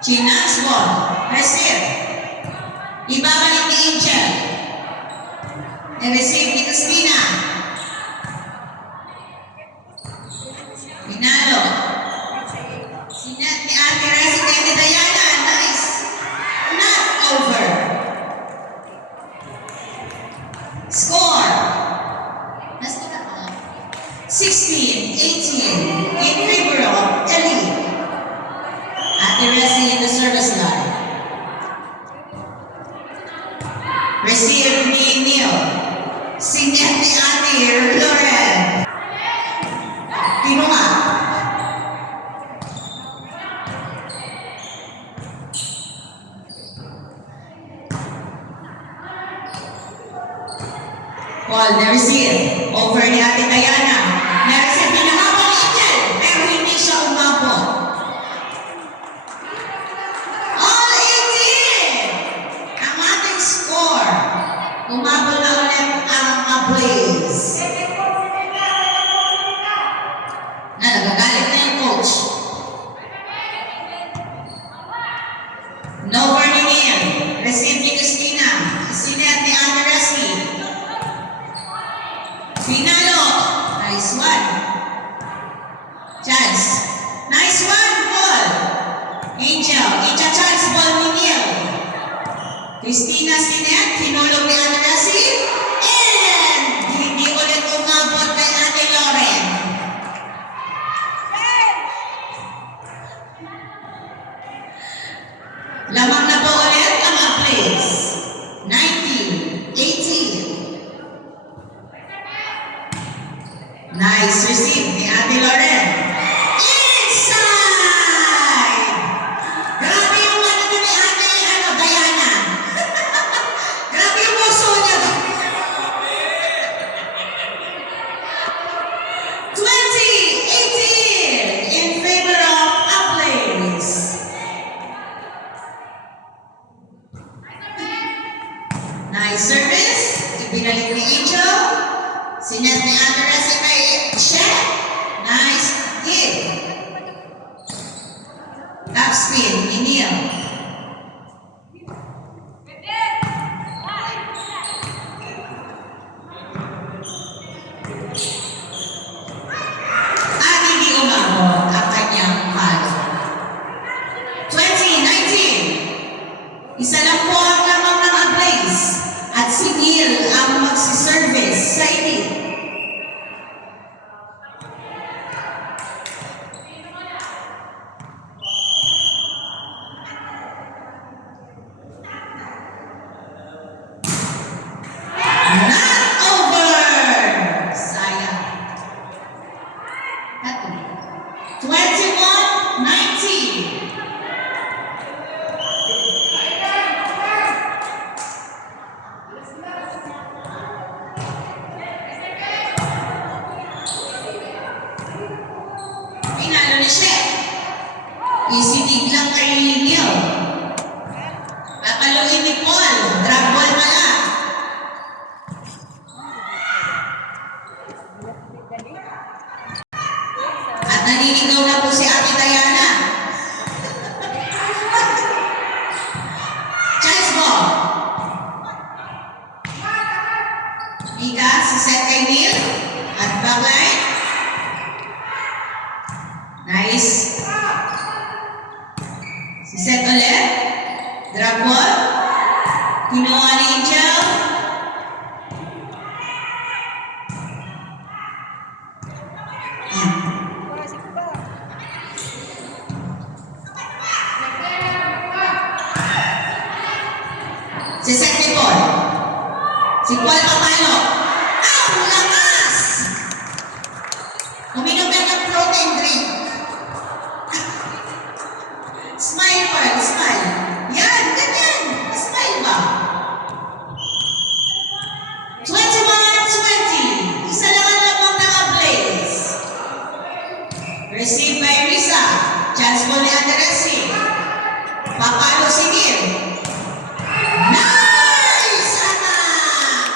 China's ball. Receive. Ibabalik ni Angel. I-receive ni Christina. Pinalo. Sinat ni Ate Resi kay ni Diana. Nice. Not over. Score. 16-18 in favor of Ellie. Ate Resi in the service line. Receive ni Neil. Sinet ni Ate Loren. Tinunga. Paul, na-receive. Over ni Ate Diana. Na-receive ni Nahabang Angel. Pero hindi siya umabot. All 18! Ang ating score. Umabot na ulit ang Ablaze. Nagagalit na yung coach. No warning in. Receive ni Christina. Sinet ni Ate Resi. Pinalo. Nice one. Chance. Nice one. Ball. Angel. Angel chance. Ball ni Neil. Christina Sinet. Tinulog ni Ate Resi. And hindi ulit umabot kay Ate Loren. Lamang na po ulit ang Ablaze. 19-18. Nice receive ni Ate Loren. Inside! Grabe yung ano ni Ate Diana. Grabe yung puso niya. 20-18 in favor of Ablaze. Nice service. Ibinalik ni Angel. Sinet ni Ate Resi kay Shet. Nice hit. Top spin ni Neil. At hindi umabot ang kanyang palo. 20-19. Isa lang po ang lamang ng Ablaze. At si Neil ang magsiservice sa init. Not over! Sayang. 21-19. Pinalo ni Shet. Isitig lang kay Neil. Papaluin ni Paul. Drag ball pala. At naninigaw na po si Ate Diana. Chance ball. Mika, si set kay Neil. At backline. Nice. Si set ulit. Drag ball. Kinuha ni Angel. Si set ni Paul. Si Paul papalo. Ang lakas! Uminom na ng protein drink. Smile pa, smile. Yan, ganyan. Smile ba? 21-20. Isa lang ang lamang ng Ablaze. Receive by Risa. Chance ball ni Ate Resi. Papalo si Neil. Nice! Anak!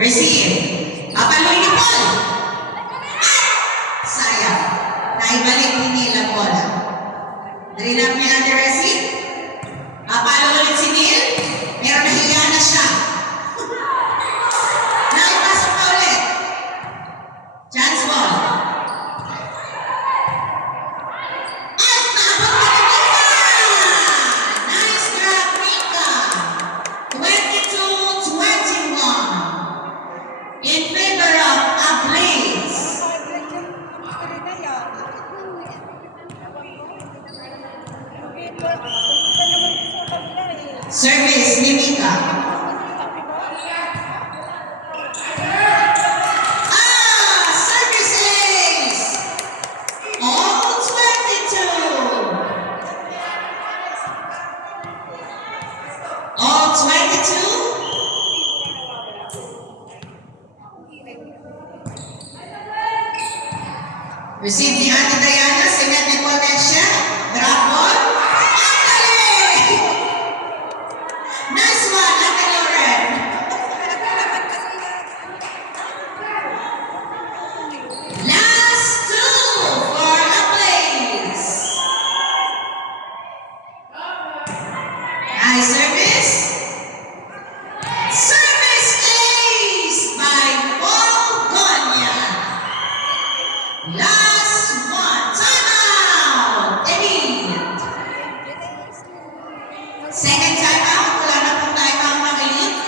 Receive. Papaloy ni Paul. Sayang. Naibalik ni Neil ang bola. Dali lang niya ang receive. Papalo ulit si Neil. Pero nahiya na siya. Naipasok pa ulit. Chance ball. At naabot pa ni Mika. Nice grab, Mika. 22-21. In favor of Ablaze. Service ni Mika. Service ace. All 22. All 22. Receive ni Ate Diana, sinet ni Cornesia, drop ball. Ate! Nice one, Ate Lauren. Last two for a place. Nice service. Service ace by Paul Gonya. Last one. Time out. Elite. Second time out. Wala na pong time out ng Elite.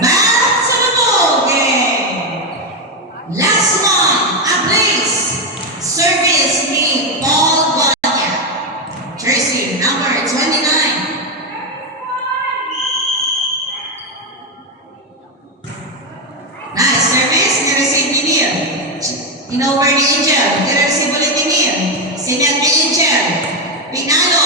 Back to the ball game. Last one. Ablaze. Service ni Paul Gonya. Jersey number 29. Nice service. Nireceive ni Neil. Inover ni Angel. Nireceive ulit ni Neil. Sinet ni Angel. Pinalo